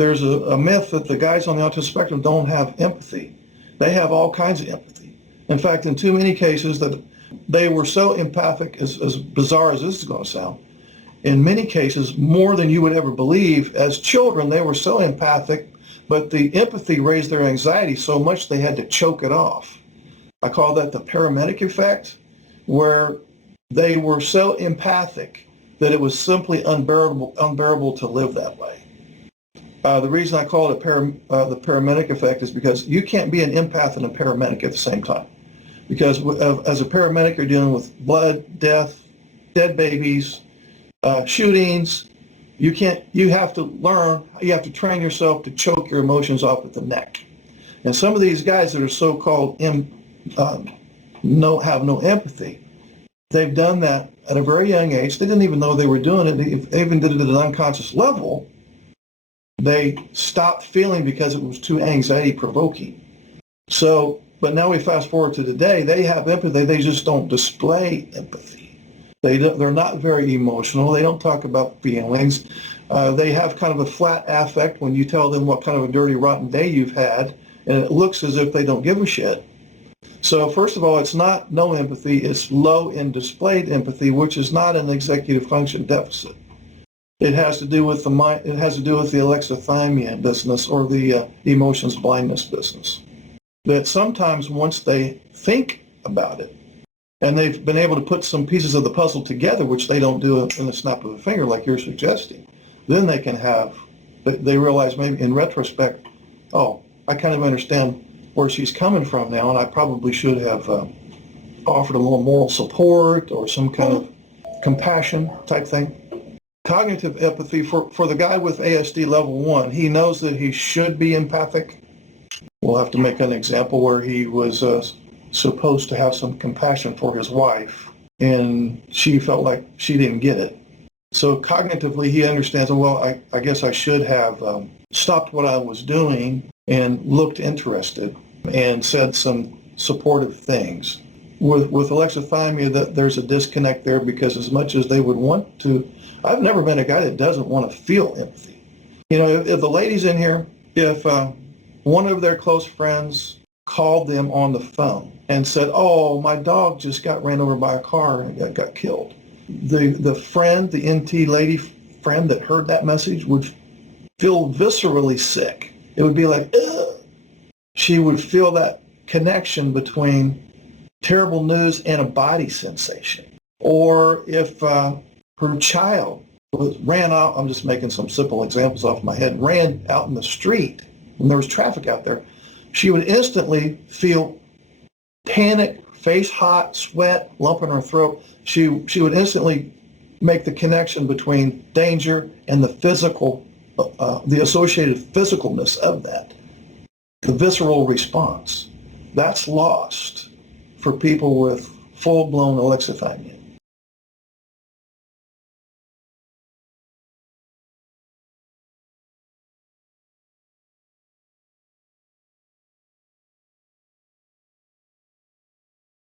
there's a myth that the guys on the autism spectrum don't have empathy. They have all kinds of empathy. In fact, in too many cases that they were so empathic, as bizarre as this is going to sound, in many cases, more than you would ever believe, as children, they were so empathic, but the empathy raised their anxiety so much they had to choke it off. I call that the paramedic effect, where they were so empathic that it was simply unbearable to live that way. The reason I call it the paramedic effect is because you can't be an empath and a paramedic at the same time. Because as a paramedic, you're dealing with blood, death, dead babies, shootings. You have to train yourself to choke your emotions off at the neck. And some of these guys that are so-called have no empathy, they've done that at a very young age. They didn't even know they were doing it. They even did it at an unconscious level. They stopped feeling because it was too anxiety provoking. So, but now we fast forward to today, they have empathy, they just don't display empathy. They're not very emotional. They don't talk about feelings. They have kind of a flat affect when you tell them what kind of a dirty, rotten day you've had, and it looks as if they don't give a shit. So first of all, it's not no empathy, it's low in displayed empathy, which is not an executive function deficit. It has to do with the mind. It has to do with the alexithymia business, or the emotions blindness business. That sometimes once they think about it, and they've been able to put some pieces of the puzzle together, which they don't do in the snap of a finger like you're suggesting, then they can they realize maybe in retrospect, oh, I kind of understand where she's coming from now, and I probably should have offered a little moral support or some kind of compassion type thing. Cognitive empathy, for the guy with ASD level 1, he knows that he should be empathic. We'll have to make an example where he was supposed to have some compassion for his wife, and she felt like she didn't get it. So cognitively, he understands, well, I guess I should have stopped what I was doing and looked interested and said some supportive things. With alexithymia, there's a disconnect there, because as much as they would want to, I've never been a guy that doesn't want to feel empathy. You know, if the ladies in here, if one of their close friends called them on the phone and said, oh, my dog just got ran over by a car and got killed, the friend, the NT lady friend that heard that message would feel viscerally sick. It would be like, ugh. She would feel that connection between terrible news and a body sensation. Or if her child ran out, I'm just making some simple examples off my head, ran out in the street when there was traffic out there, she would instantly feel panic, face hot, sweat, lump in her throat. She would instantly make the connection between danger and the physical, the associated physicalness of that, the visceral response. That's lost for people with full-blown alexithymia.